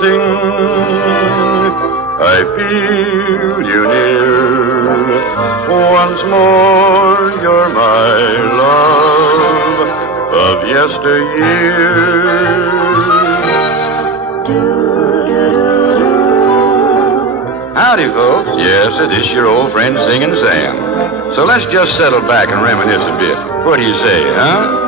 sing. I feel you near. Once more, you're my love of yesteryear. Howdy, folks. Yes, it is your old friend Singin' Sam. So let's just settle back and reminisce a bit. What do you say, huh?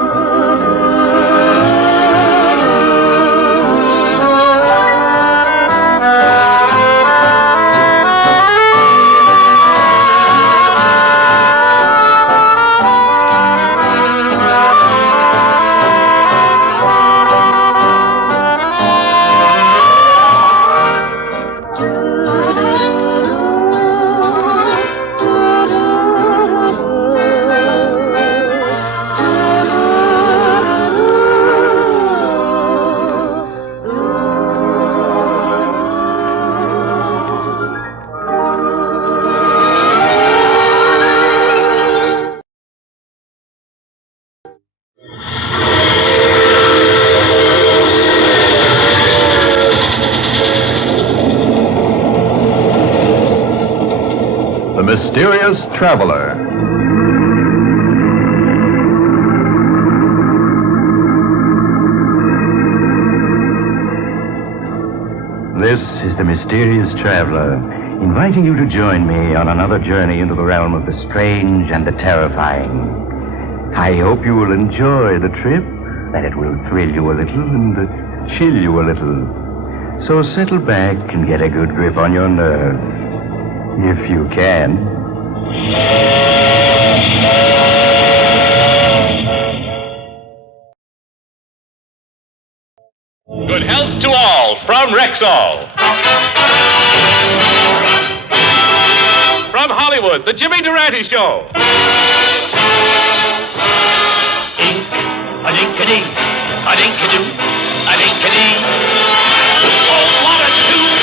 The Mysterious Traveler. This is the Mysterious Traveler, inviting you to join me on another journey into the realm of the strange and the terrifying. I hope you will enjoy the trip, that it will thrill you a little and chill you a little. So settle back and get a good grip on your nerves. If you can. Good health to all from Rexall. From Hollywood, the Jimmy Durante Show. A-dink-a-dee, a-dink-a-doo, a-dink-a-dee. Oh, what a tune!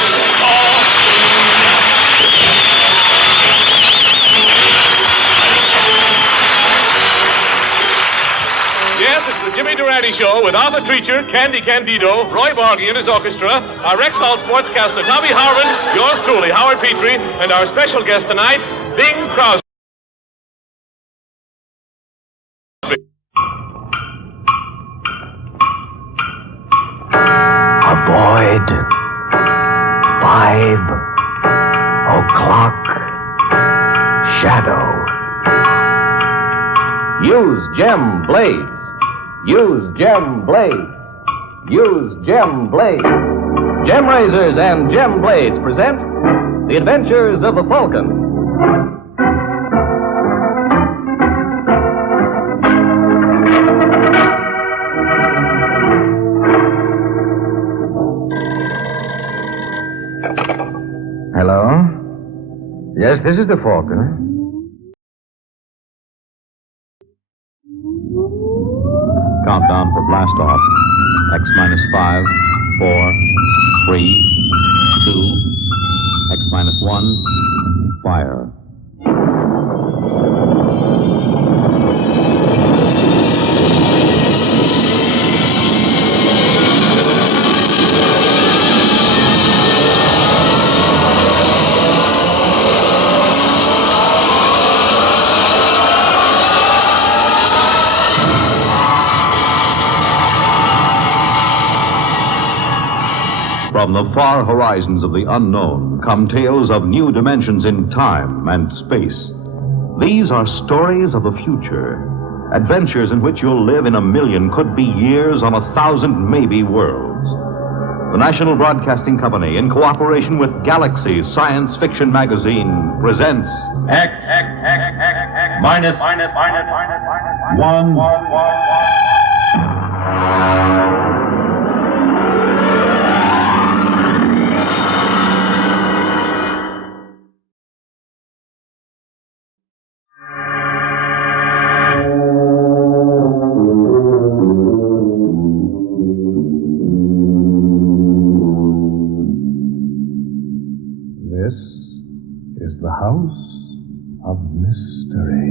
Yes, it's the Jimmy Durante Show with Arthur Treacher, Candy Candido, Roy Bargy and his orchestra, our Rexall sportscaster Tommy Harmon, yours truly, Howard Petrie, and our special guest tonight, Bing Crosby. Avoid 5 o'clock shadow. Use Gem Blades. Use Gem Blades. Use Gem Blades. Gem Razors and Gem Blades present The Adventures of the Falcon. Hello? Yes, this is the Falcon. Countdown for blast off. X minus 5, 4, 3, 2, X minus 1, fire. From the far horizons of the unknown come tales of new dimensions in time and space. These are stories of the future, adventures in which you'll live in a million, could be years, on 1,000 maybe worlds. The National Broadcasting Company, in cooperation with Galaxy Science Fiction Magazine, presents X minus 1. This is the House of Mystery.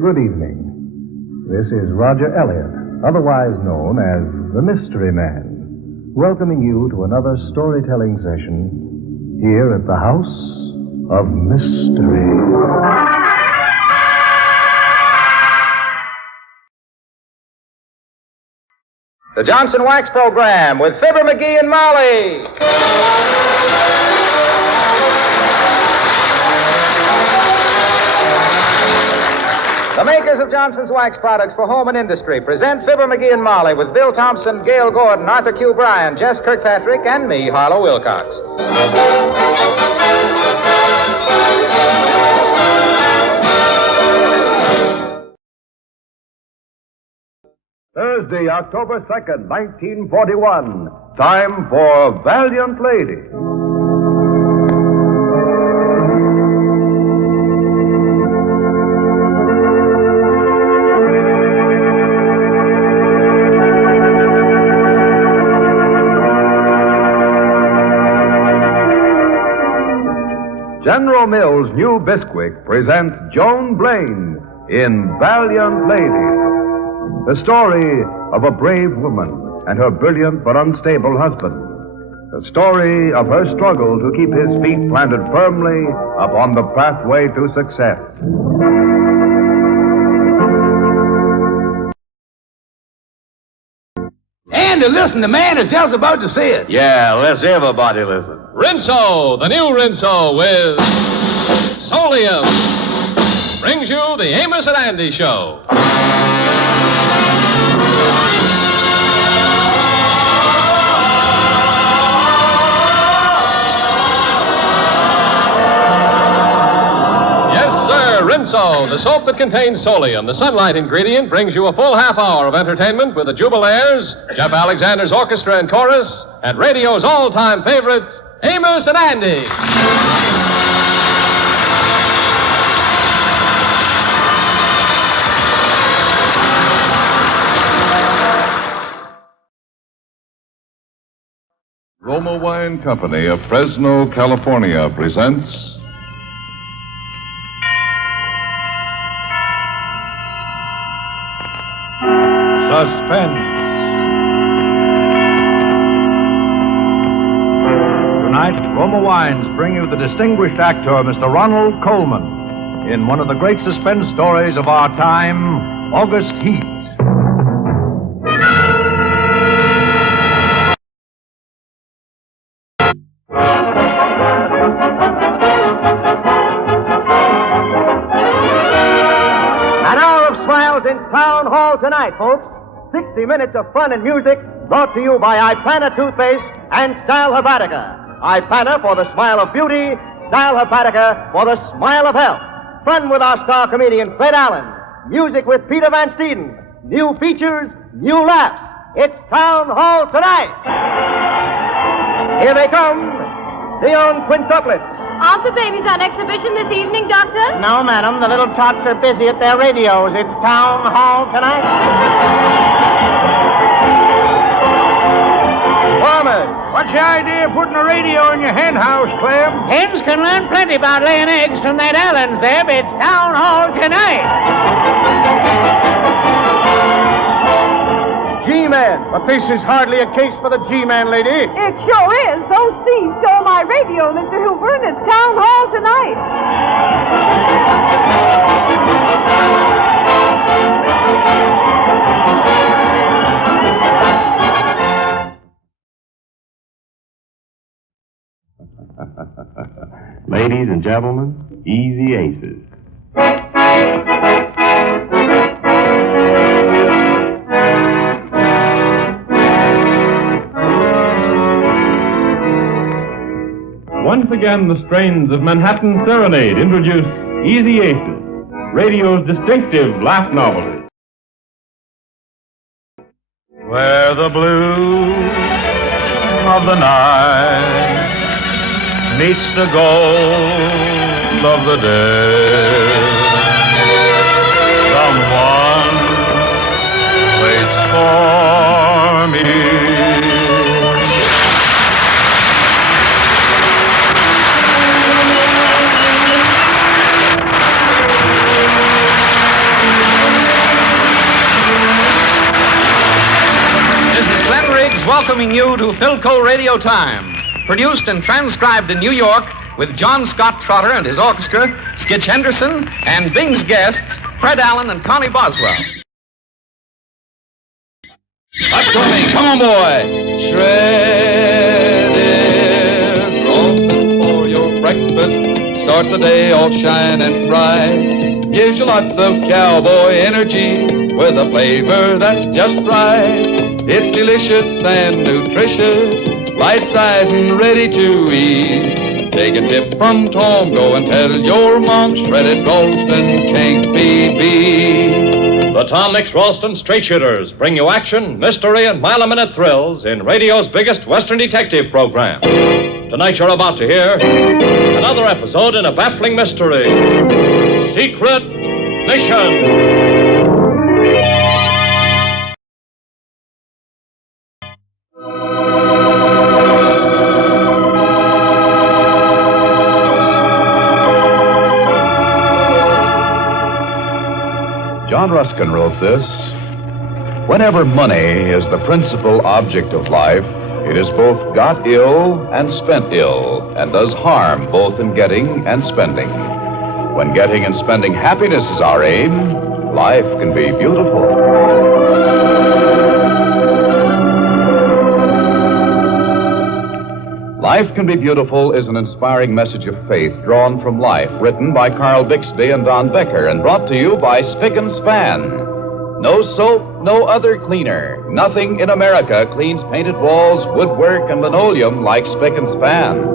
Good evening. This is Roger Elliott, otherwise known as the Mystery Man, welcoming you to another storytelling session here at the House of Mystery. The Johnson Wax Program with Fibber, McGee, and Molly. The makers of Johnson's Wax products for home and industry present Fibber, McGee, and Molly with Bill Thompson, Gail Gordon, Arthur Q. Bryan, Jess Kirkpatrick, and me, Harlow Wilcox. Thursday, October 2nd, 1941. Time for Valiant Lady. General Mills' new Bisquick presents Joan Blaine in Valiant Lady. The story of a brave woman and her brilliant but unstable husband. The story of her struggle to keep his feet planted firmly upon the pathway to success. Andy, listen, the man is just about to say it. Yeah, let's everybody listen. Rinso, the new Rinso with Solium, brings you the Amos and Andy Show. Rinso, the soap that contains Solium, the sunlight ingredient, brings you a full half hour of entertainment with the Jubilaires, Jeff Alexander's orchestra and chorus, and radio's all-time favorites, Amos and Andy. Roma Wine Company of Fresno, California presents Suspense. Tonight, Roma Wines bring you the distinguished actor, Mr. Ronald Colman, in one of the great suspense stories of our time, August Heat. Tonight, folks, 60 minutes of fun and music brought to you by Ipana Toothpaste and Style Hepatica. Ipana for the smile of beauty, Style Hepatica for the smile of health. Fun with our star comedian Fred Allen. Music with Peter Van Steeden. New features, new laughs. It's Town Hall Tonight. Here they come, the young quintuplets. Aren't the babies on exhibition this evening, Doctor? No, madam. The little tots are busy at their radios. It's Town Hall Tonight. Farmers, what's your idea of putting a radio in your hen house, Clem? Hens can learn plenty about laying eggs from that Allen, Zeb. It's Town Hall Tonight. G-Man. But this is hardly a case for the G-Man, lady. It sure is. Those thieves stole my radio, Mr. Hoover, and it's Town Hall Tonight. Ladies and gentlemen, Easy Aces. Once again, the strains of Manhattan Serenade introduce Easy Aces, radio's distinctive laugh novelty. Where the blue of the night meets the gold of the day, someone waits for me. welcoming you to Philco Radio Time, produced and transcribed in New York with John Scott Trotter and his orchestra, Skitch Henderson, and Bing's guests, Fred Allen and Connie Boswell. Up, Tony. Come on, boy. Shredded roasting for your breakfast. Start the day off shining bright. Gives you lots of cowboy energy with a flavor that's just right. It's delicious and nutritious, right size and ready to eat. Take a tip from Tom, go and tell your mom shredded roasting can't be beat. The Tom Mix Ralston Straight Shooters bring you action, mystery, and mile-a-minute thrills in radio's biggest Western detective program. Tonight you're about to hear another episode in a baffling mystery. Secret Mission. John Ruskin wrote this. Whenever money is the principal object of life, it is both got ill and spent ill, and does harm both in getting and spending. When getting and spending happiness is our aim, life can be beautiful. Life Can Be Beautiful is an inspiring message of faith drawn from life, written by Carl Bixby and Don Becker, and brought to you by Spick and Span. No soap, no other cleaner. Nothing in America cleans painted walls, woodwork, and linoleum like Spick and Span.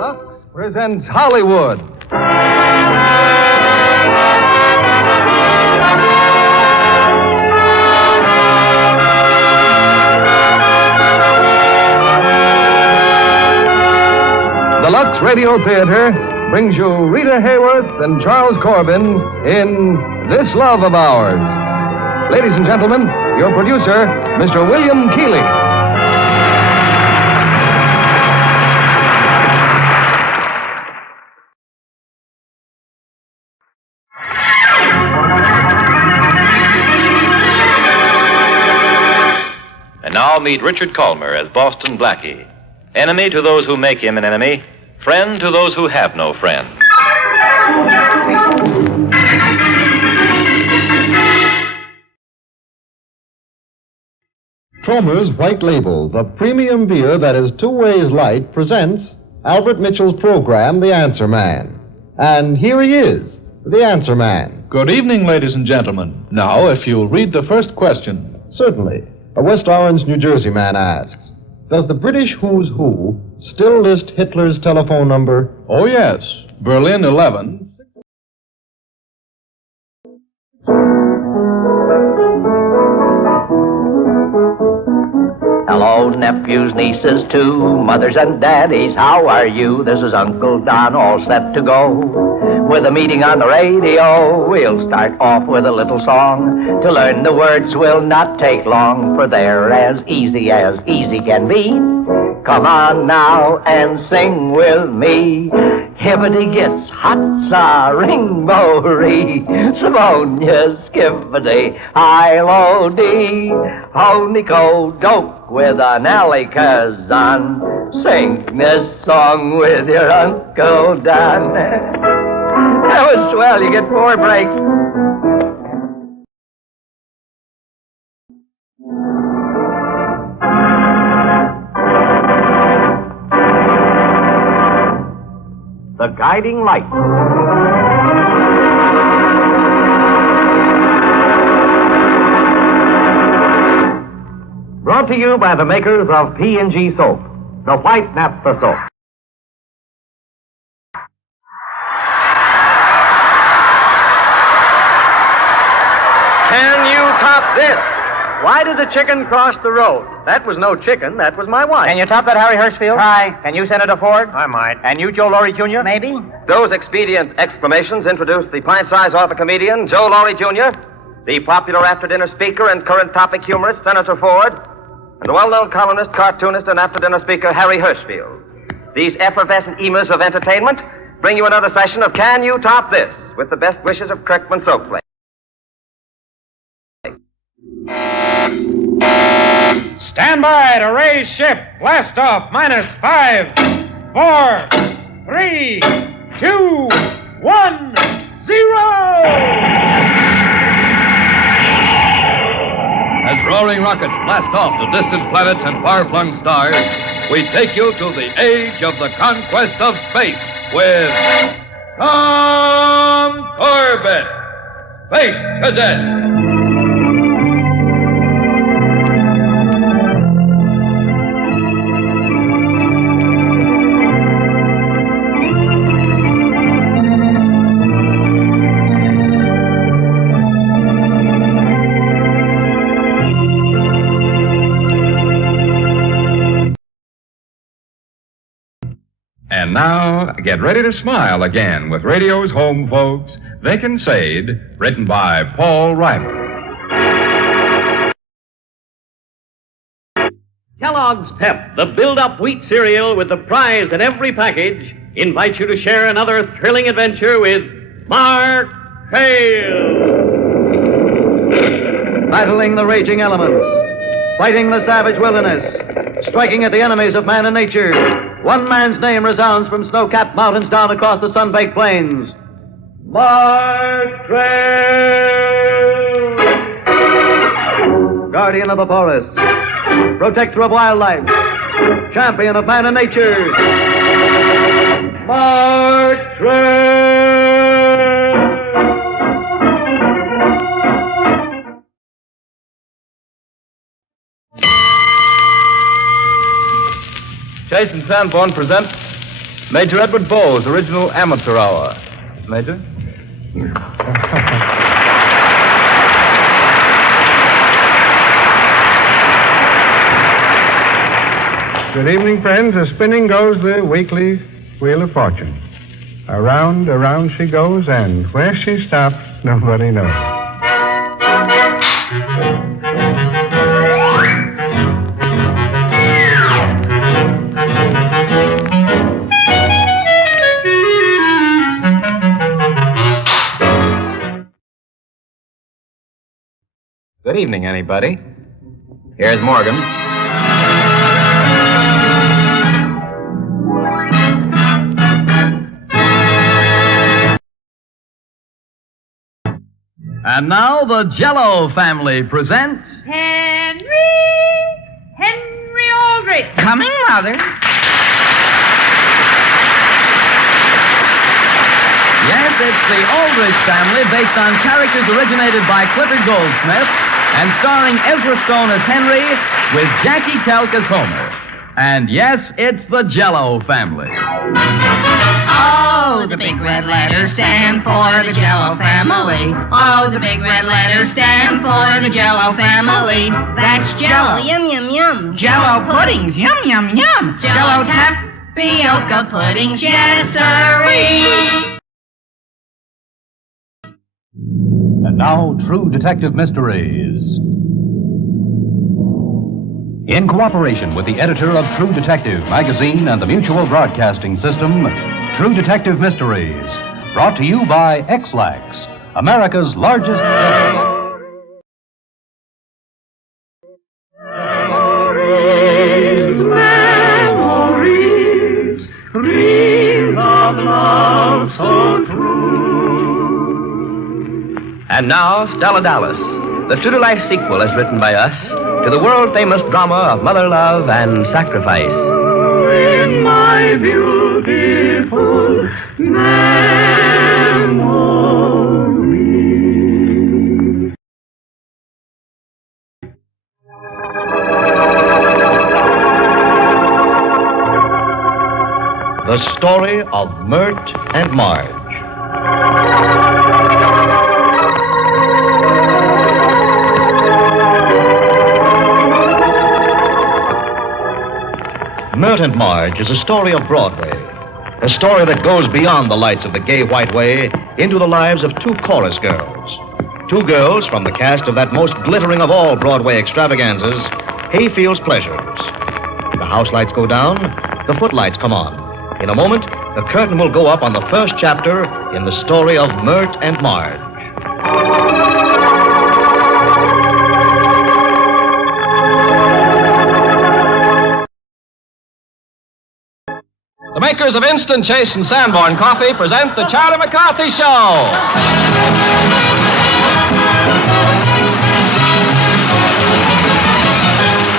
Lux presents Hollywood. The Lux Radio Theater brings you Rita Hayworth and Charles Corbin in This Love of Ours. Ladies and gentlemen, your producer, Mr. William Keeley. And now meet Richard Culmer as Boston Blackie. Enemy to those who make him an enemy, friend to those who have no friend. Cromer's White Label, the premium beer that is 2 ways light, presents Albert Mitchell's program, The Answer Man. And here he is, The Answer Man. Good evening, ladies and gentlemen. Now, if you'll read the first question. Certainly. A West Orange, New Jersey man asks, does the British Who's Who still list Hitler's telephone number? Oh, yes. Berlin 11. Hello, nephews, nieces, too, mothers and daddies, how are you? This is Uncle Don, all set to go. With a meeting on the radio, we'll start off with a little song. To learn the words will not take long, for they're as easy can be. Come on now and sing with me. Hibbity gets hot, sa ring-bo-ree. Simonia skibbity, hi-lo-dee. Ho-nico-doke with an alley-kazan. Sing this song with your Uncle Don. That was swell. You get 4 breaks. The Guiding Light. Brought to you by the makers of P&G Soap, the White Naphtha Soap. Can you top this? Why does a chicken cross the road? That was no chicken. That was my wife. Can you top that, Harry Hirschfield? Try. Can you, Senator Ford? I might. And you, Joe Laurie Jr.? Maybe. Those expedient exclamations introduce the pint-sized author comedian, Joe Laurie Jr., the popular after-dinner speaker and current topic humorist, Senator Ford, and the well-known columnist, cartoonist, and after-dinner speaker, Harry Hirschfield. these effervescent emas of entertainment bring you another session of Can You Top This? With the best wishes of Kirkman Soapplay. Stand by to raise ship. Blast off. -5, 4, 3, 2, 1, 0. As roaring rockets blast off to distant planets and far-flung stars, we take you to the age of the conquest of space with Tom Corbett, Space Cadet. And now, get ready to smile again with radio's home folks, Vic and Sade, written by Paul Reimer. Kellogg's Pep, the build-up wheat cereal with the prize in every package, invites you to share another thrilling adventure with Mark Hale. Battling the raging elements, fighting the savage wilderness, striking at the enemies of man and nature. One man's name resounds from snow-capped mountains down across the sun-baked plains. Mark Twain! Guardian of the forest, protector of wildlife, champion of man and nature. Mark Twain! Chase and Sanborn present Major Edward Bowes' original amateur hour. Major? Good evening, friends. A spinning goes the weekly Wheel of Fortune. Around, around she goes, and where she stops, nobody knows. Good evening, anybody. Here's Morgan. And now the Jell-O family presents... Henry Aldrich. Coming, Mother. Yes, it's the Aldrich family based on characters originated by Clifford Goldsmith and starring Ezra Stone as Henry with Jackie Kelk as Homer. And yes, it's the Jell-O family. Oh, the big red letters stand for the Jell-O family. Oh, the big red letters stand for the Jell-O family. That's Jell-O. Yum, yum, yum. Jell-O puddings. Yum, yum, yum. Jell-O tapioca puddings. Yes, sirree. And now, True Detective Mysteries. In cooperation with the editor of True Detective magazine and the Mutual Broadcasting System, True Detective Mysteries, brought to you by X-Lax, America's largest seller. Memories, dreams of love so true. And now, Stella Dallas, the true-to-life sequel as written by us to the world-famous drama of mother love and sacrifice. In my beautiful memory. The story of Mert and Marge. Mert and Marge is a story of Broadway. A story that goes beyond the lights of the gay white way into the lives of two chorus girls. Two girls from the cast of that most glittering of all Broadway extravaganzas, Hayfield's Pleasures. The house lights go down, the footlights come on. In a moment, the curtain will go up on the first chapter in the story of Mert and Marge. The makers of Instant Chase and Sanborn Coffee present The Charlie McCarthy Show.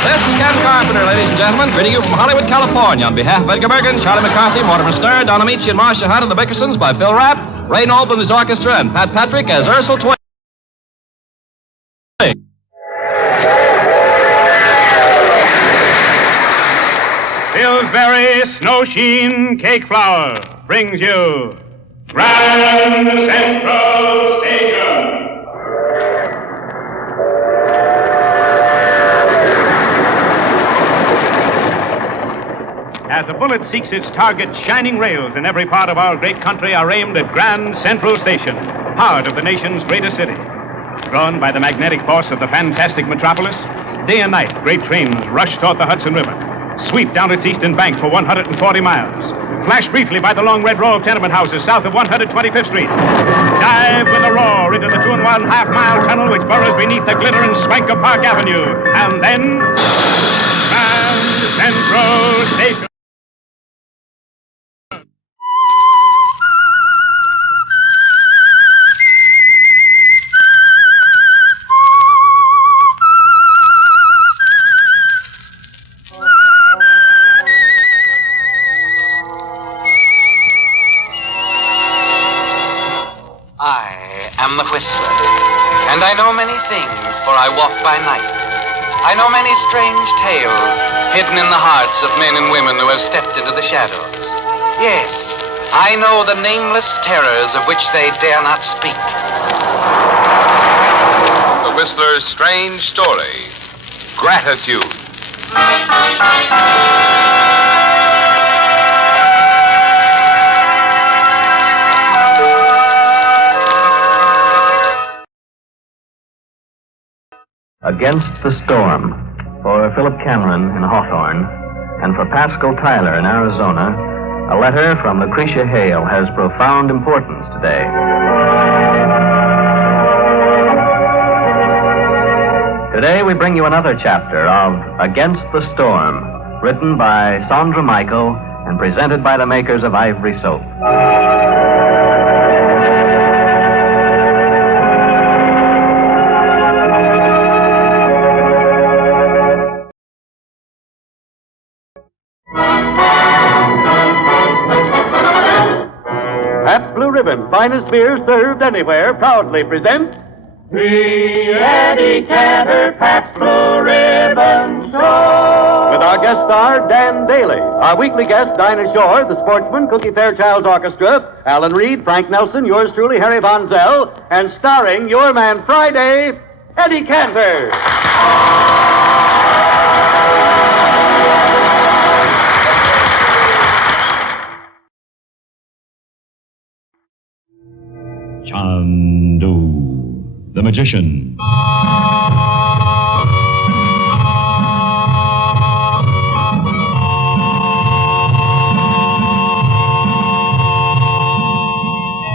This is Ken Carpenter, ladies and gentlemen, greeting you from Hollywood, California. On behalf of Edgar Bergen, Charlie McCarthy, Mortimer Stern, Don Amici, and Marcia Hunt, and the Bickersons by Phil Rapp, Ray Noble and his orchestra, and Pat Patrick as Ursel Twain. Pillsbury Snow Sheen Cake Flour brings you Grand Central Station. As a bullet seeks its target, shining rails in every part of our great country are aimed at Grand Central Station, heart of the nation's greatest city. Drawn by the magnetic force of the fantastic metropolis, day and night, great trains rush toward the Hudson River, sweep down its eastern bank for 140 miles, flash briefly by the long red row of tenement houses south of 125th Street, dive with a roar into the 2.5-mile tunnel which burrows beneath the glitter and swank of Park Avenue, and then Grand Central Station. am the Whistler, and I know many things, for I walk by night. I know many strange tales hidden in the hearts of men and women who have stepped into the shadows. Yes, I know the nameless terrors of which they dare not speak. The Whistler's strange story, Gratitude. Against the Storm, for Philip Cameron in Hawthorne, and for Pascal Tyler in Arizona, a letter from Lucretia Hale has profound importance today. Today we bring you another chapter of Against the Storm, written by Sandra Michael and presented by the makers of Ivory Soap. Ribbon, finest beer served anywhere, proudly presents The Eddie Cantor Pabst Blue Ribbon Show. With our guest star, Dan Daly. Our weekly guest, Dinah Shore, the Sportsman, Cookie Fairchild's Orchestra, Alan Reed, Frank Nelson, yours truly, Harry Von Zell, and starring your man Friday, Eddie Cantor. Chandu, the magician.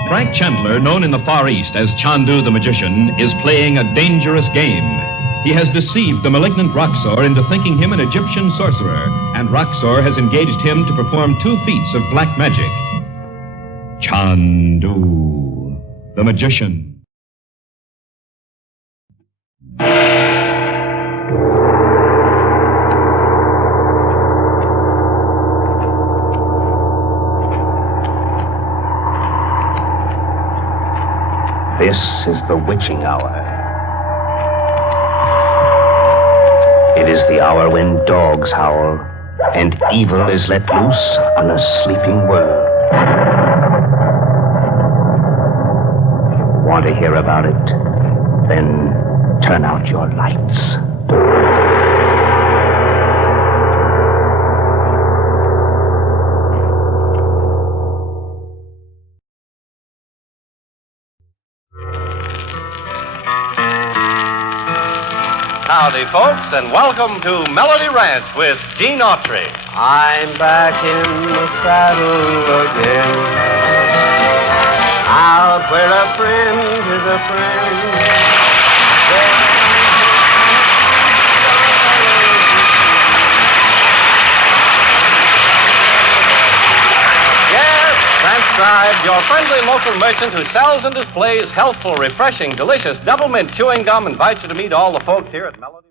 Frank Chandler, known in the Far East as Chandu the magician, is playing a dangerous game. He has deceived the malignant Roxor into thinking him an Egyptian sorcerer, and Roxor has engaged him to perform 2 feats of black magic. Chandu, the magician. This is the witching hour. It is the hour when dogs howl and evil is let loose on a sleeping world. Want to hear about it? Then turn out your lights. Howdy, folks, and welcome to Melody Ranch with Gene Autry. I'm back in the saddle again, out where a friend is a friend. Transcribed, your friendly local merchant who sells and displays healthful, refreshing, delicious double mint chewing gum invites you to meet all the folks here at Melody.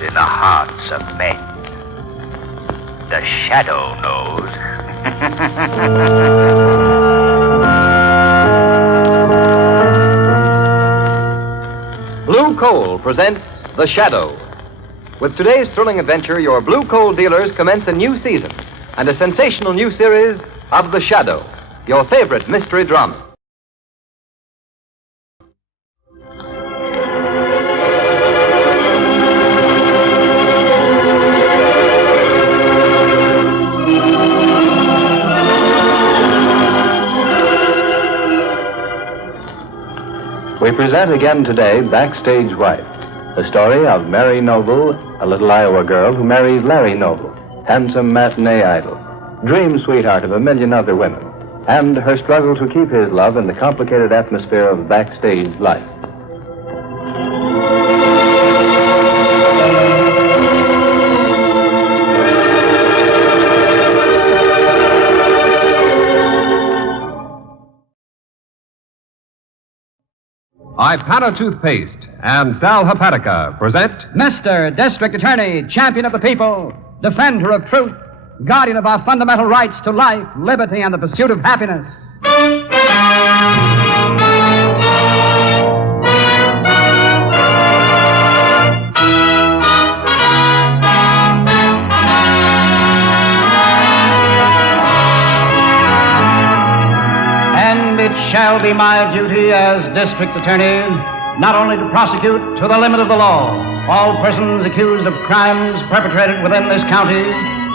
In the hearts of men. The shadow knows. Blue Coal presents The Shadow. With today's thrilling adventure, your Blue Coal dealers commence a new season and a sensational new series of The Shadow, your favorite mystery drama. We present again today Backstage Wife, the story of Mary Noble, a little Iowa girl who marries Larry Noble, handsome matinee idol, dream sweetheart of a million other women, and her struggle to keep his love in the complicated atmosphere of backstage life. Ipana Toothpaste and Sal Hepatica present Mr. District Attorney, champion of the people, defender of truth, guardian of our fundamental rights to life, liberty, and the pursuit of happiness. It shall be my duty as district attorney not only to prosecute to the limit of the law all persons accused of crimes perpetrated within this county,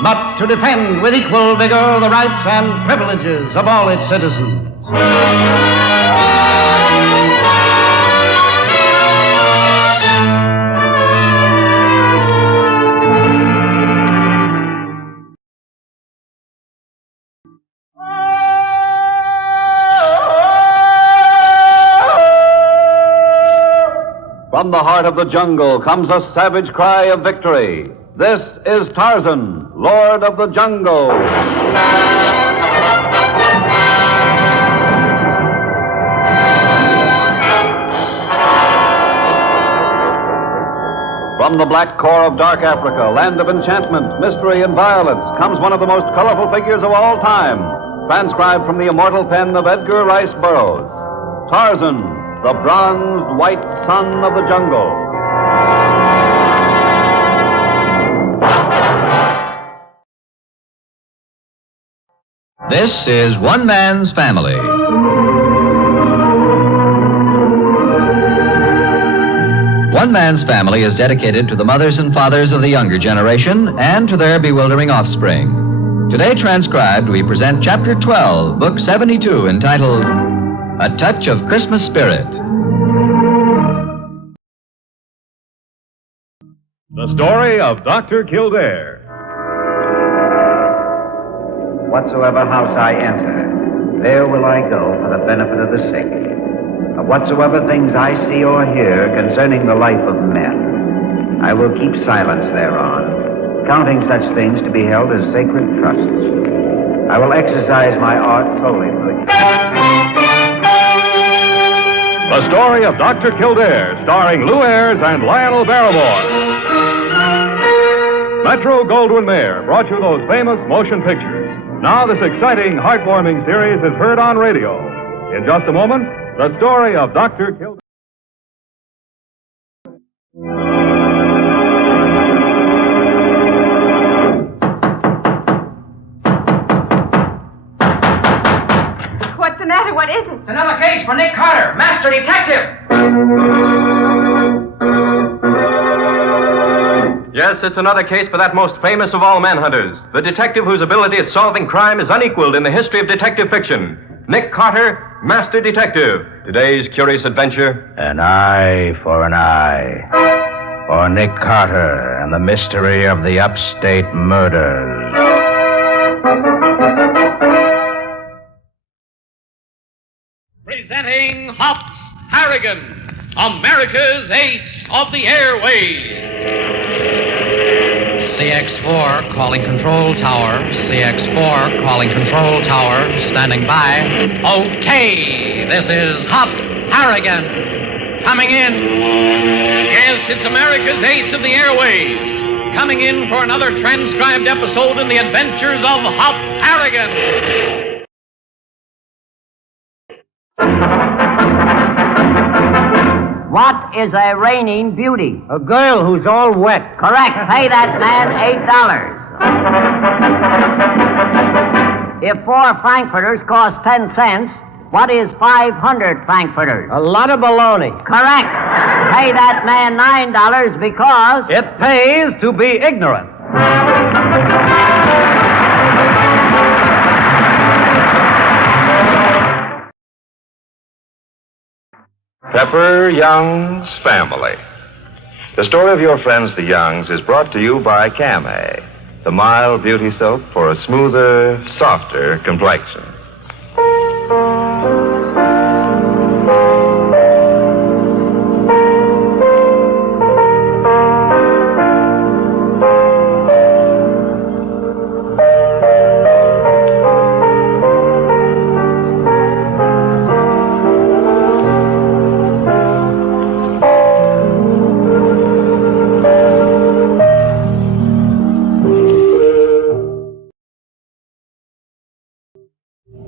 but to defend with equal vigor the rights and privileges of all its citizens. From the heart of the jungle comes a savage cry of victory. This is Tarzan, Lord of the Jungle. From the black core of dark Africa, land of enchantment, mystery, and violence, comes one of the most colorful figures of all time, transcribed from the immortal pen of Edgar Rice Burroughs. Tarzan, the bronzed white son of the jungle. This is One Man's Family. One Man's Family is dedicated to the mothers and fathers of the younger generation and to their bewildering offspring. Today transcribed, we present Chapter 12, Book 72, entitled A Touch of Christmas Spirit. The story of Dr. Kildare. Whatsoever house I enter, there will I go for the benefit of the sick. Of whatsoever things I see or hear concerning the life of men, I will keep silence thereon, counting such things to be held as sacred trusts. I will exercise my art solely for you. The story of Dr. Kildare, starring Lou Ayres and Lionel Barrymore. Metro Goldwyn Mayer brought you those famous motion pictures. Now this exciting, heartwarming series is heard on radio. In just a moment, the story of Dr. Kildare. the matter? What is it? It's another case for Nick Carter, Master Detective. Yes, it's another case for that most famous of all manhunters, the detective whose ability at solving crime is unequaled in the history of detective fiction. Nick Carter, Master Detective. Today's curious adventure. An eye for an eye. For Nick Carter and the mystery of the upstate murders. Presenting Hops Harrigan, America's ace of the airways. CX-4 calling control tower. CX-4 calling control tower. Standing by. Okay, this is Hop Harrigan. Coming in. Yes, it's America's ace of the airways. Coming in for another transcribed episode in the adventures of Hop Harrigan. What is a reigning beauty? A girl who's all wet. Correct. Pay that man $8. If 4 frankfurters cost 10 cents, what is 500 frankfurters? A lot of baloney. Correct. Pay that man $9 because... It pays to be ignorant. Pepper Young's Family. The story of your friends, the Youngs, is brought to you by Camay, the mild beauty soap for a smoother, softer complexion.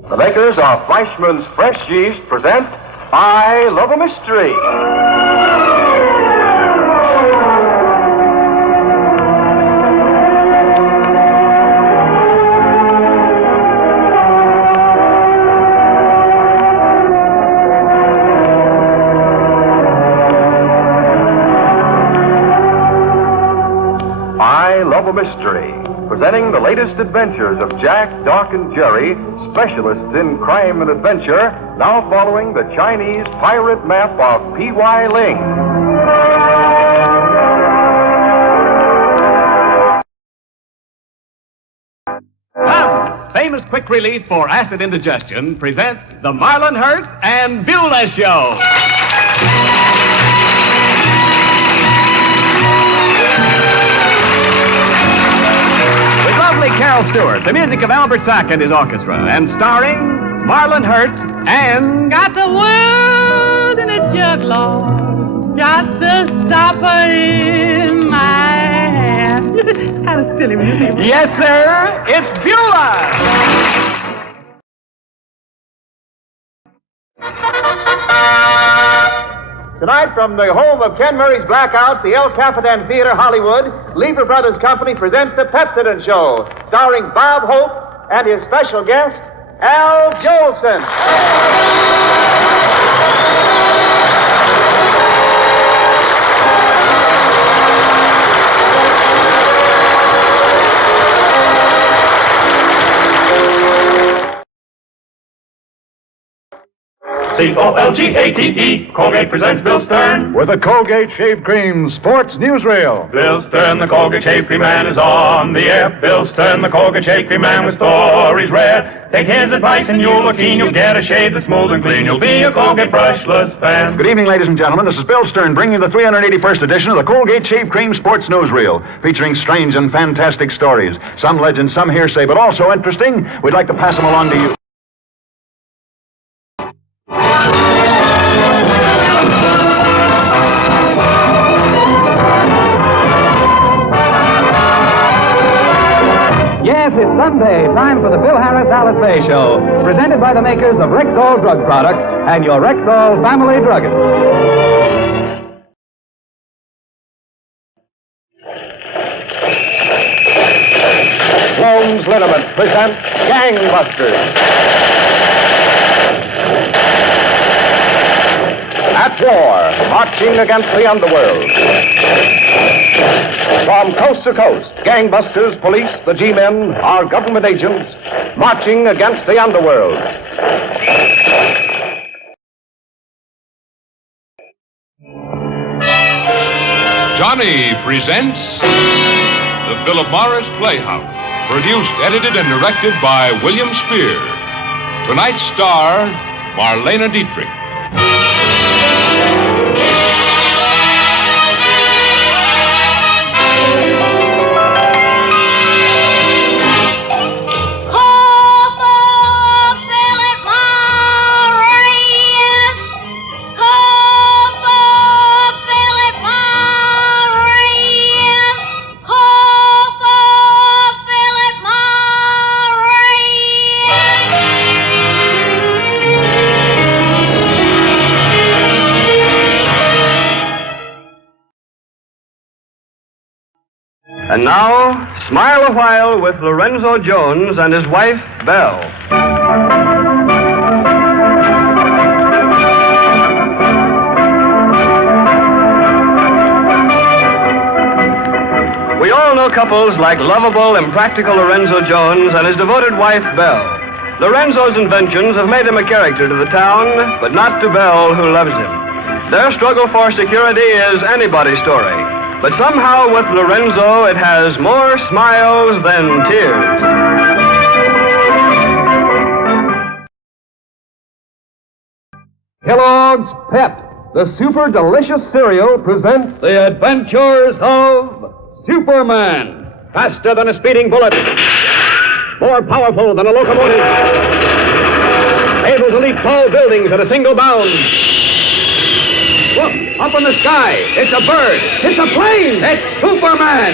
The makers of Fleischmann's Fresh Yeast present I Love a Mystery. I Love a Mystery, presenting the latest adventures of Jack, Doc, and Jerry, specialists in crime and adventure, now following the Chinese pirate map of P.Y. Ling. Tums, famous quick relief for acid indigestion, presents the Marlon Hurt and Beulah Show. Carol Stewart, the music of Albert Sack and his orchestra, and starring Marlon Hurt and... Got the world in a jug, Lord. Got the stopper in my hand. Kind of silly music. Yes, sir, it's Beulah! Tonight, from the home of Ken Murray's Blackouts, the El Capitan Theater, Hollywood, Lever Brothers Company presents The Pepsodent Show, starring Bob Hope and his special guest, Al Jolson. C-O-L-G-A-T-E, Colgate presents Bill Stern. With the Colgate Shave Cream Sports Newsreel. Bill Stern, the Colgate Shave Cream Man, is on the air. Bill Stern, the Colgate Shave Cream Man, with stories rare. Take his advice and you'll look keen. You'll get a shave that's smooth and clean. You'll be a Colgate brushless fan. Good evening, ladies and gentlemen. This is Bill Stern bringing you the 381st edition of the Colgate Shave Cream Sports Newsreel, featuring strange and fantastic stories. Some legends, some hearsay, but also interesting. We'd like to pass them along to you. Yes, it's Sunday, time for the Bill Harris Alice Bay Show, presented by the makers of Rexall Drug Products and your Rexall family druggist. Holmes Liniment presents Gangbusters. At war, marching against the underworld. From coast to coast, gangbusters, police, the G-men, our government agents, marching against the underworld. Johnny presents the Philip Morris Playhouse, produced, edited, and directed by William Spear. Tonight's star, Marlena Dietrich. And now, smile a while with Lorenzo Jones and his wife, Belle. We all know couples like lovable, impractical Lorenzo Jones and his devoted wife, Belle. Lorenzo's inventions have made him a character to the town, but not to Belle, who loves him. Their struggle for security is anybody's story. But somehow with Lorenzo, it has more smiles than tears. Kellogg's Pep, the super delicious cereal, presents The Adventures of Superman. Faster than a speeding bullet. More powerful than a locomotive. Able to leap tall buildings at a single bound. Look, up in the sky. It's a bird. It's a plane. It's Superman.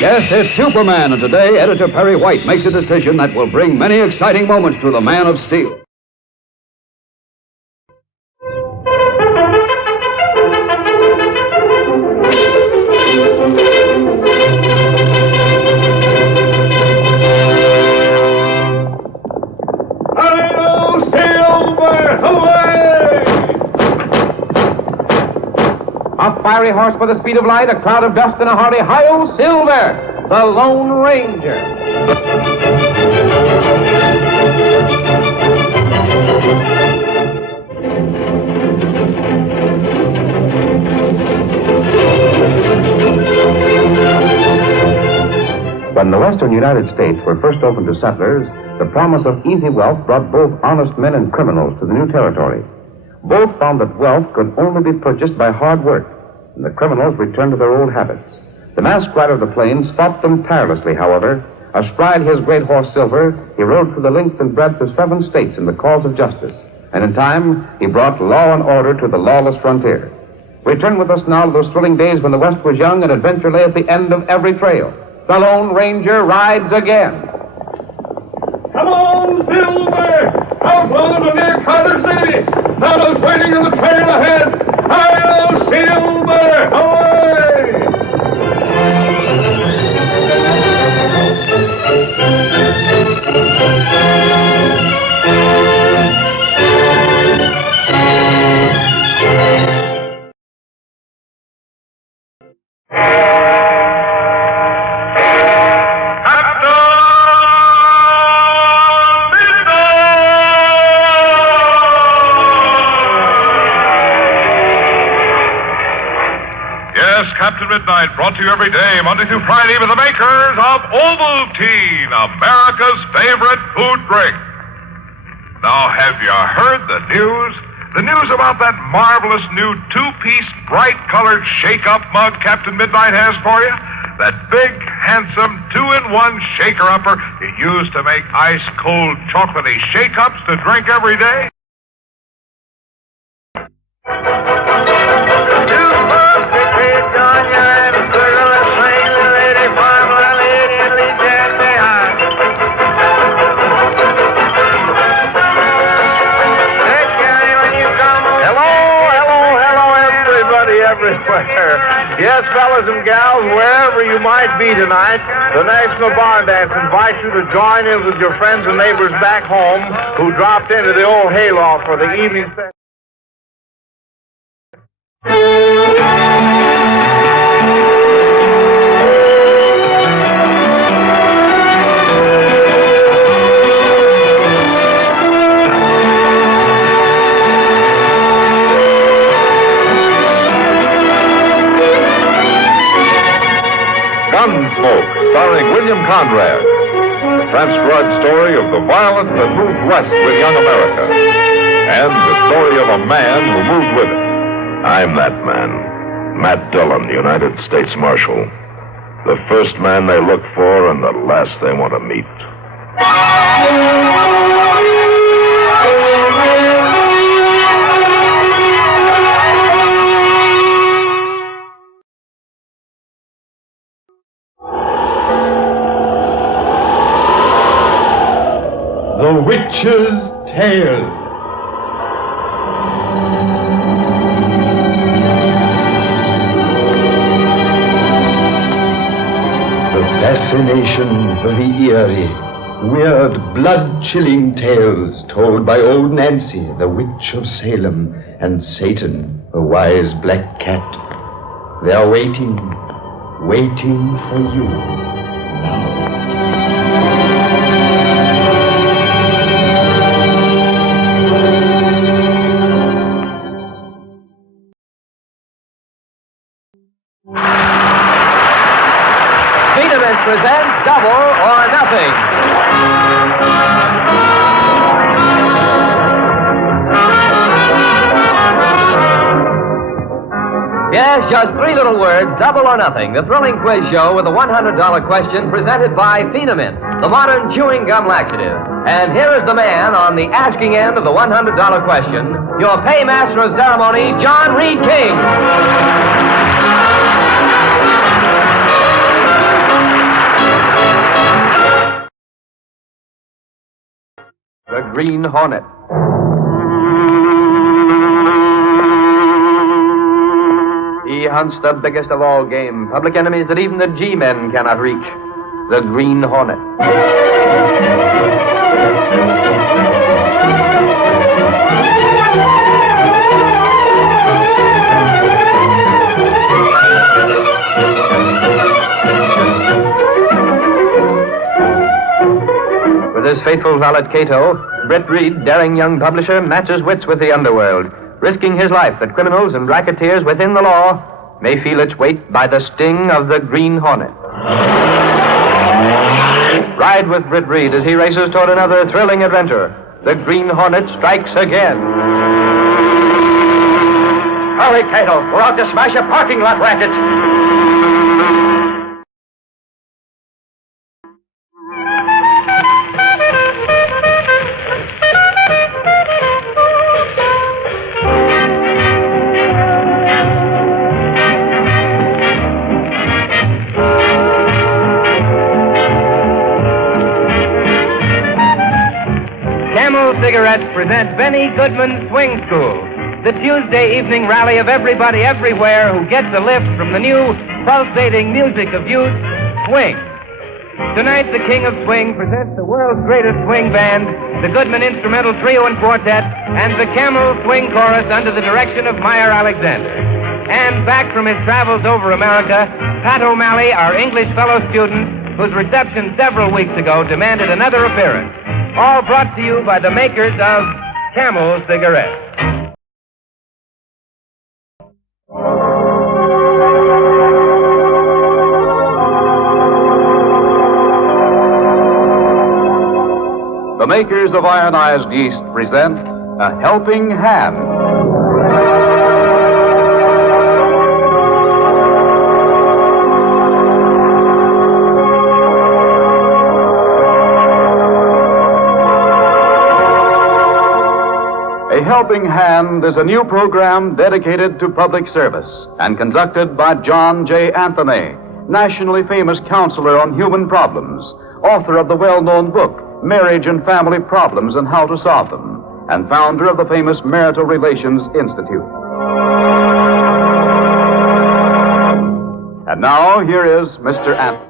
Yes, it's Superman, and today Editor Perry White makes a decision that will bring many exciting moments to the Man of Steel. A fiery horse for the speed of light, a cloud of dust, and a hearty hi-yo, Silver, the Lone Ranger. When the western United States were first opened to settlers, the promise of easy wealth brought both honest men and criminals to the new territory. Both found that wealth could only be purchased by hard work, and the criminals returned to their old habits. The masked rider of the plains fought them tirelessly, however. Astride his great horse Silver, he rode through the length and breadth of 7 states in the cause of justice, and in time he brought law and order to the lawless frontier. Return with us now to those thrilling days when the West was young and adventure lay at the end of every trail. The Lone Ranger rides again. Come on, Silver! Outlaw to near Carter City! Fellows waiting on the trail ahead! Hi-yo, Silver! Away! Captain Midnight, brought to you every day, Monday through Friday, by the makers of Ovaltine, America's favorite food drink. Now, have you heard the news? The news about that marvelous new 2-piece, bright-colored shake-up mug Captain Midnight has for you? That big, handsome 2-in-1 shaker-upper you use to make ice-cold, chocolatey shake-ups to drink every day? Everywhere. Yes, fellas and gals, wherever you might be tonight, the National Bar Dance invites you to join in with your friends and neighbors back home who dropped into the old hayloft for the evening session. Conrad, the transcribed story of the violence that moved west with young America, and the story of a man who moved with it. I'm that man, Matt Dillon, United States Marshal. The first man they look for and the last they want to meet. The Witch's Tale. The fascination for the eerie, weird, blood-chilling tales told by old Nancy, the Witch of Salem, and Satan, the wise black cat. They are waiting for you now. Presents Double or Nothing. Yes, just three little words, Double or Nothing, the thrilling quiz show with a $100 question presented by Phenamint, the modern chewing gum laxative. And here is the man on the asking end of the $100 question, your paymaster of ceremony, John Reed King. The Green Hornet. He hunts the biggest of all game, public enemies that even the G-men cannot reach. The Green Hornet. With his faithful valet Cato, Britt Reed, daring young publisher, matches wits with the underworld, risking his life that criminals and racketeers within the law may feel its weight by the sting of the Green Hornet. Ride with Britt Reed as he races toward another thrilling adventure. The Green Hornet strikes again. Hurry, Cato. We're out to smash a parking lot racket. Cigarettes present Benny Goodman's Swing School, the Tuesday evening rally of everybody everywhere who gets a lift from the new pulsating music of youth, swing. Tonight, the King of Swing presents the world's greatest swing band, the Goodman Instrumental Trio and Quartet, and the Camel Swing Chorus under the direction of Meyer Alexander. And back from his travels over America, Pat O'Malley, our English fellow student, whose reception several weeks ago demanded another appearance. All brought to you by the makers of Camel Cigarettes. The makers of ionized yeast present A Helping Hand. A Helping Hand is a new program dedicated to public service and conducted by John J. Anthony, nationally famous counselor on human problems, author of the well-known book, Marriage and Family Problems and How to Solve Them, and founder of the famous Marital Relations Institute. And now, here is Mr. Anthony.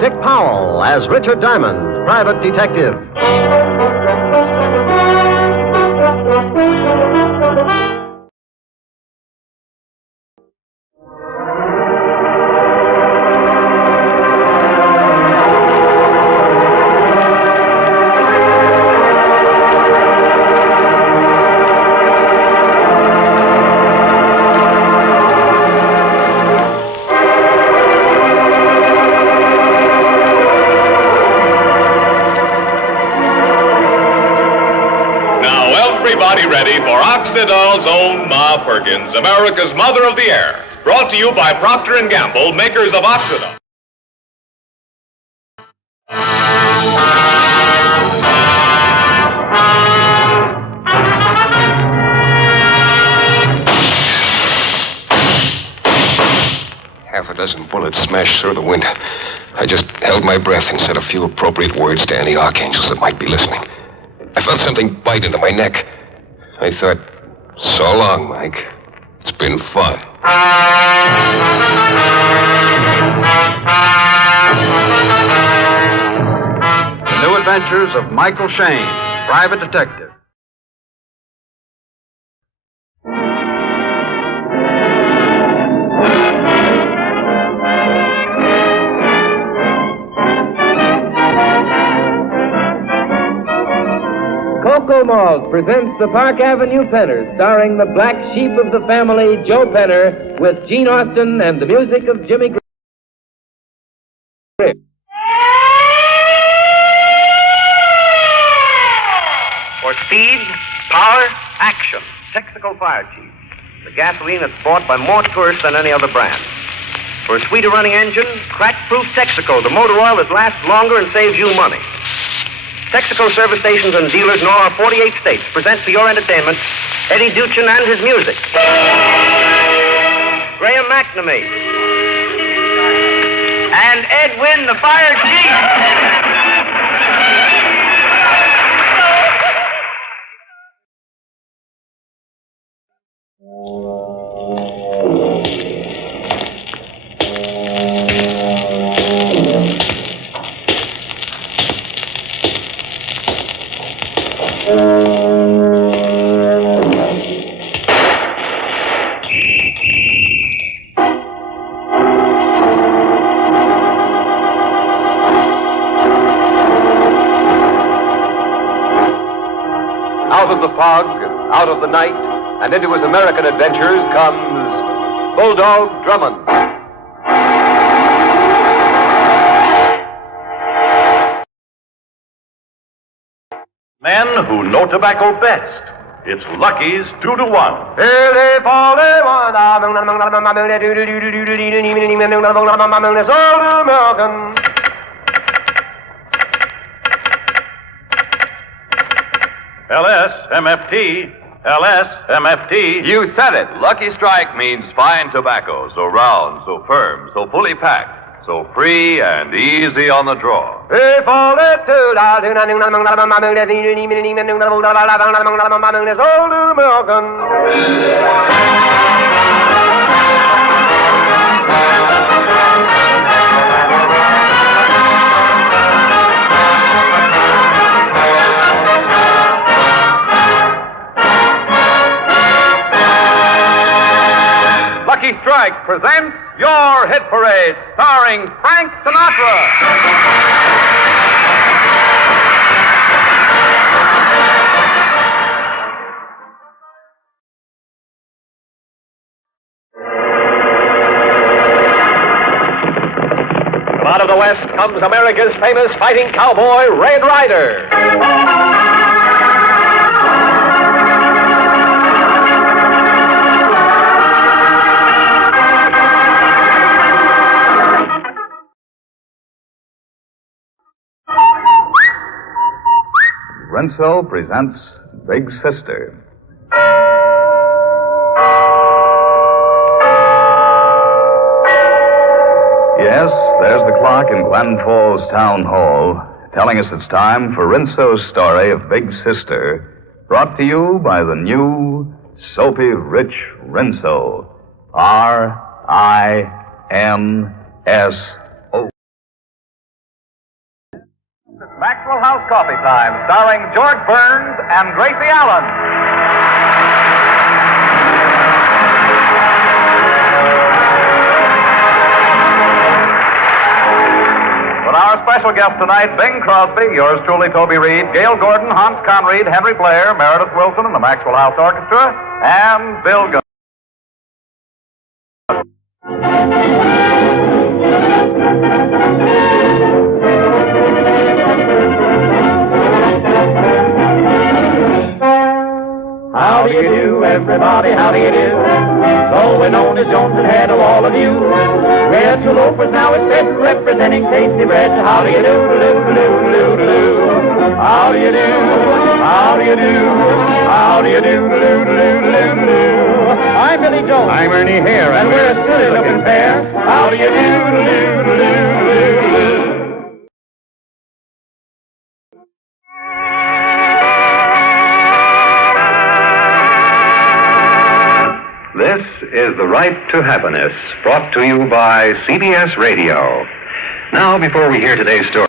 Dick Powell as Richard Diamond, private detective. Everybody ready for Occidental's own Ma Perkins, America's Mother of the Air. Brought to you by Procter & Gamble, makers of Occidental. Half a dozen bullets smashed through the wind. I just held my breath and said a few appropriate words to any archangels that might be listening. I felt something bite into my neck. I thought, so long, Mike. It's been fun. The New Adventures of Michael Shane, Private Detective. Coco Malt presents the Park Avenue Penners, starring the black sheep of the family, Joe Penner, with Gene Austin and the music of Jimmy Griff. For speed, power, action, Texaco Fire Chief. The gasoline that's bought by more tourists than any other brand. For a sweeter running engine, crack-proof Texaco, the motor oil that lasts longer and saves you money. Texaco service stations and dealers in all our 48 states present for your entertainment Eddie Duchin and his music. Graham McNamee. And Edwin the Fire Chief. Out of the fog, out of the night, and into his American adventures comes Bulldog Drummond. Men who know tobacco best. It's Lucky's 2-to-1. LS-MFT, LS-MFT. You said it. Lucky Strike means fine tobacco. So round, so firm, so fully packed, so free and easy on the draw. Lucky Strike presents Your Hit Parade, starring Frank Sinatra. From out of the West comes America's famous fighting cowboy, Red Ryder. Renso presents Big Sister. Yes, there's the clock in Glen Falls Town Hall telling us it's time for Renso's story of Big Sister, brought to you by the new soapy rich Renso. R-I-N-S-O. Maxwell House Coffee Time, starring George Burns and Gracie Allen. special guests tonight, Bing Crosby, yours truly, Toby Reed, Gail Gordon, Hans Conried, Henry Blair, Meredith Wilson and the Maxwell House Orchestra, and Bill Gunn. How do you do, everybody? How do you do? Going on as Jones ahead of all of you. We're two loafers now, it's Ted representing Tasty Bread. How do you do, do? How do you do? How do you do? How do you do, do? I'm Billy Jones. I'm Ernie Hare, and we're a silly looking pair. How do you do? This is The Right to Happiness, brought to you by CBS Radio. Now, before we hear today's story.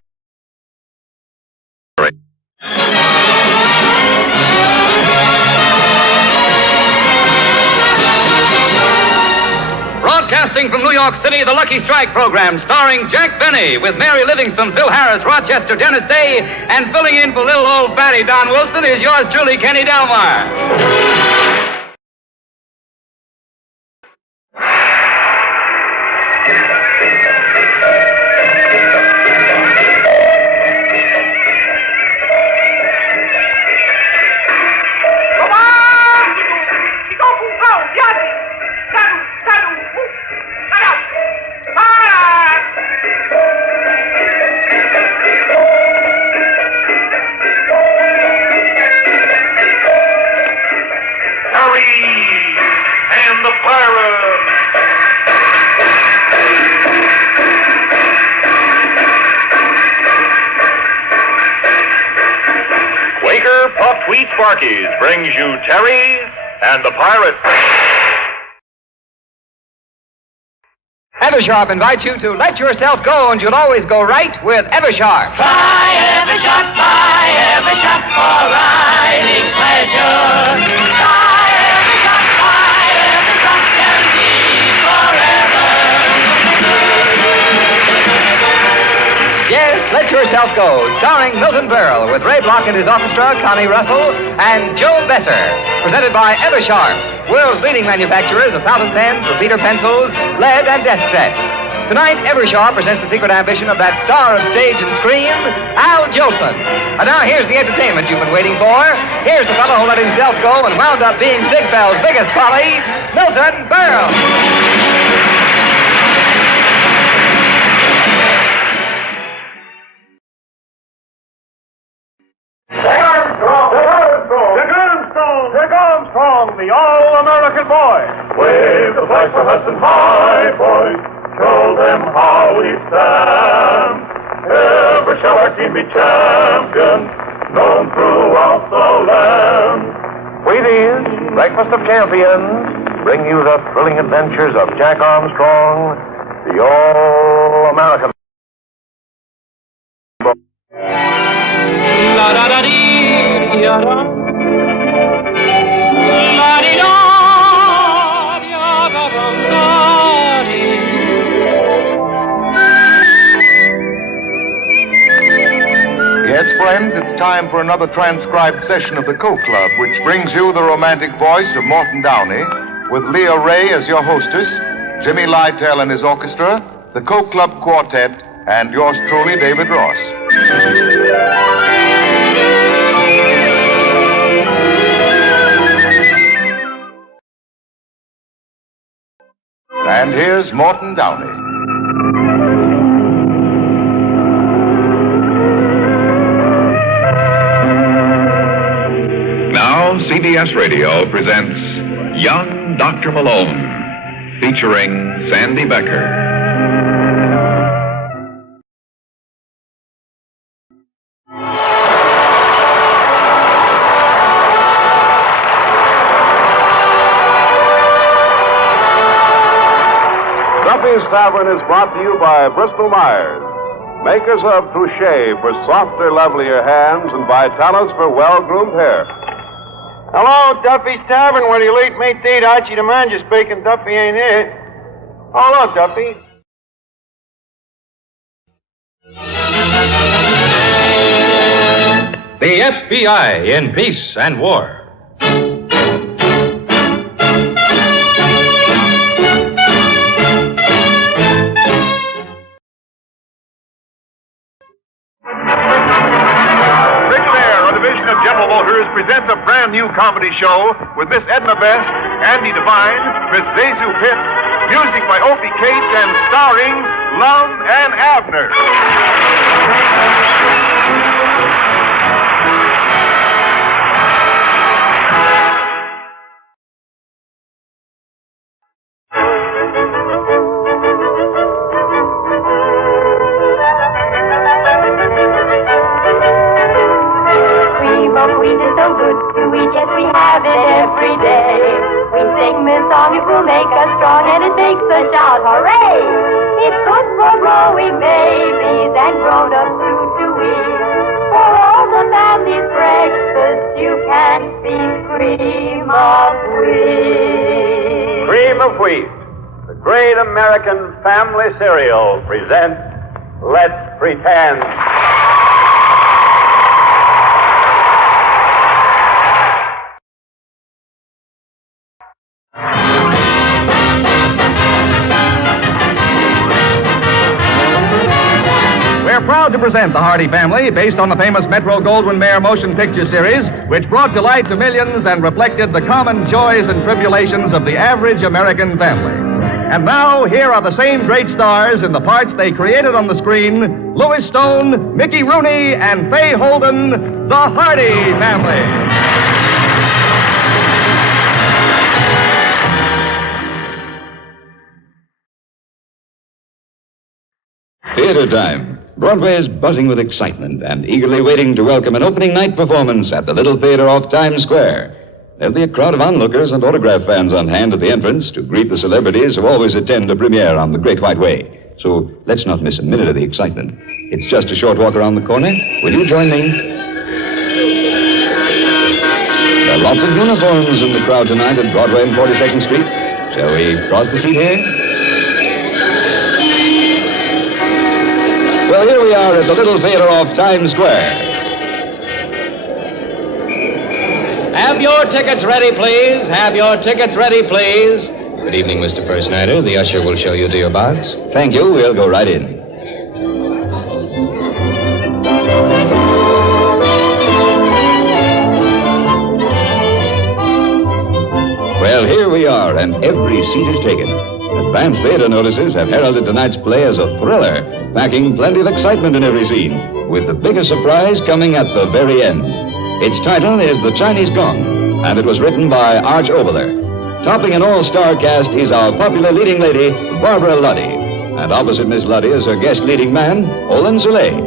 Broadcasting from New York City, the Lucky Strike program, starring Jack Benny, with Mary Livingston, Phil Harris, Rochester, Dennis Day, and filling in for little old fatty Don Wilson is yours truly, Kenny Delmar. Sweet Sparky's brings you Terry and the Pirate. Eversharp invites you to let yourself go, and you'll always go right with Eversharp. Buy Eversharp for riding pleasure. Buy Eversharp, guaranteed forever. Yes, Let Yourself Go, starring Milton Berle, with Ray Block and his orchestra, Connie Russell, and Joe Besser. Presented by Eversharp, world's leading manufacturers of fountain pens, repeater pencils, lead, and desk sets. Tonight, Eversharp presents the secret ambition of that star of stage and screen, Al Jolson. And now here's the entertainment you've been waiting for. Here's the fellow who let himself go and wound up being Sig Bell's biggest folly, Milton Berle. The All-American Boy. Wave the flag for Hudson High, boys. Show them how we stand. Ever shall our team be champions, known throughout the land. Wheaties, Breakfast of Champions, bring you the thrilling adventures of Jack Armstrong, the All-American Boy. La-da-da-dee-ya-da. Yes, friends, it's time for another transcribed session of the Coke Club, which brings you the romantic voice of Morton Downey, with Leah Ray as your hostess, Jimmy Lytle and his orchestra, the Coke Club Quartet, and yours truly, David Ross. And here's Morton Downey. Now, CBS Radio presents Young Dr. Malone, featuring Sandy Becker. Duffy's Tavern is brought to you by Bristol Myers, makers of Touche for softer, lovelier hands and Vitalis for well-groomed hair. Hello, Duffy's Tavern. Where do you eat meat to eat? Archie the manager speaking. Duffy ain't here. Hello, Duffy. The FBI in Peace and War. General Motors presents a brand new comedy show with Miss Edna Best, Andy Devine, Miss Zazu Pitt, music by Opie Cates, and starring Lum and Abner. Wheat is so good to eat, yes, we have it every day. We sing this song, it will make us strong, and it makes us shout, hooray! It's good for growing babies and grown-ups to eat. For all the family's breakfast, you can feed cream of wheat. Cream of Wheat, the great American family cereal, presents Let's Pretend. We're proud to present The Hardy Family, based on the famous Metro-Goldwyn-Mayer motion picture series, which brought delight to millions and reflected the common joys and tribulations of the average American family. And now, here are the same great stars in the parts they created on the screen: Louis Stone, Mickey Rooney, and Fay Holden, The Hardy Family. Theater time. Broadway is buzzing with excitement and eagerly waiting to welcome an opening night performance at the Little Theater off Times Square. There'll be a crowd of onlookers and autograph fans on hand at the entrance to greet the celebrities who always attend a premiere on the Great White Way. So let's not miss a minute of the excitement. It's just a short walk around the corner. Will you join me? There are lots of uniforms in the crowd tonight at Broadway and 42nd Street. Shall we cross the street here? Well, here we are at the Little Theater off Times Square. Have your tickets ready, please. Have your tickets ready, please. Good evening, Mr. First Nighter. The usher will show you to your box. Thank you. We'll go right in. Well, here we are, and every seat is taken. Advance theater notices have heralded tonight's play as a thriller, packing plenty of excitement in every scene, with the biggest surprise coming at the very end. Its title is The Chinese Gong, and it was written by Arch Oboler. Topping an all-star cast is our popular leading lady, Barbara Luddy. And opposite Miss Luddy is her guest leading man, Olin Soleil.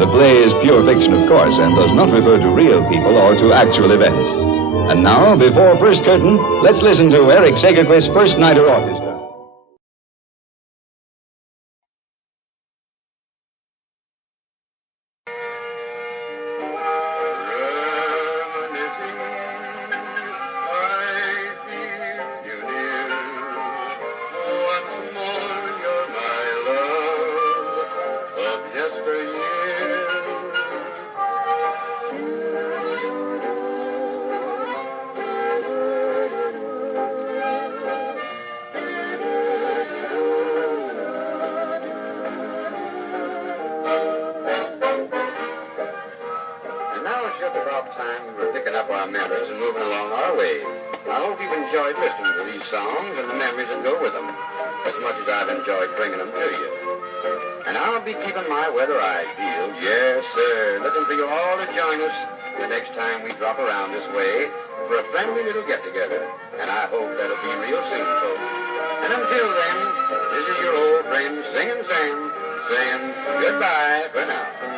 The play is pure fiction, of course, and does not refer to real people or to actual events. And now, before first curtain, let's listen to Eric Segerquist's First Nighter Orchestra. Saying goodbye for now.